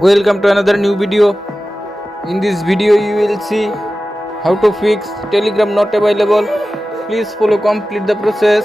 Welcome to another new video. In this video you will see how to fix Telegram not available. Please follow complete the process.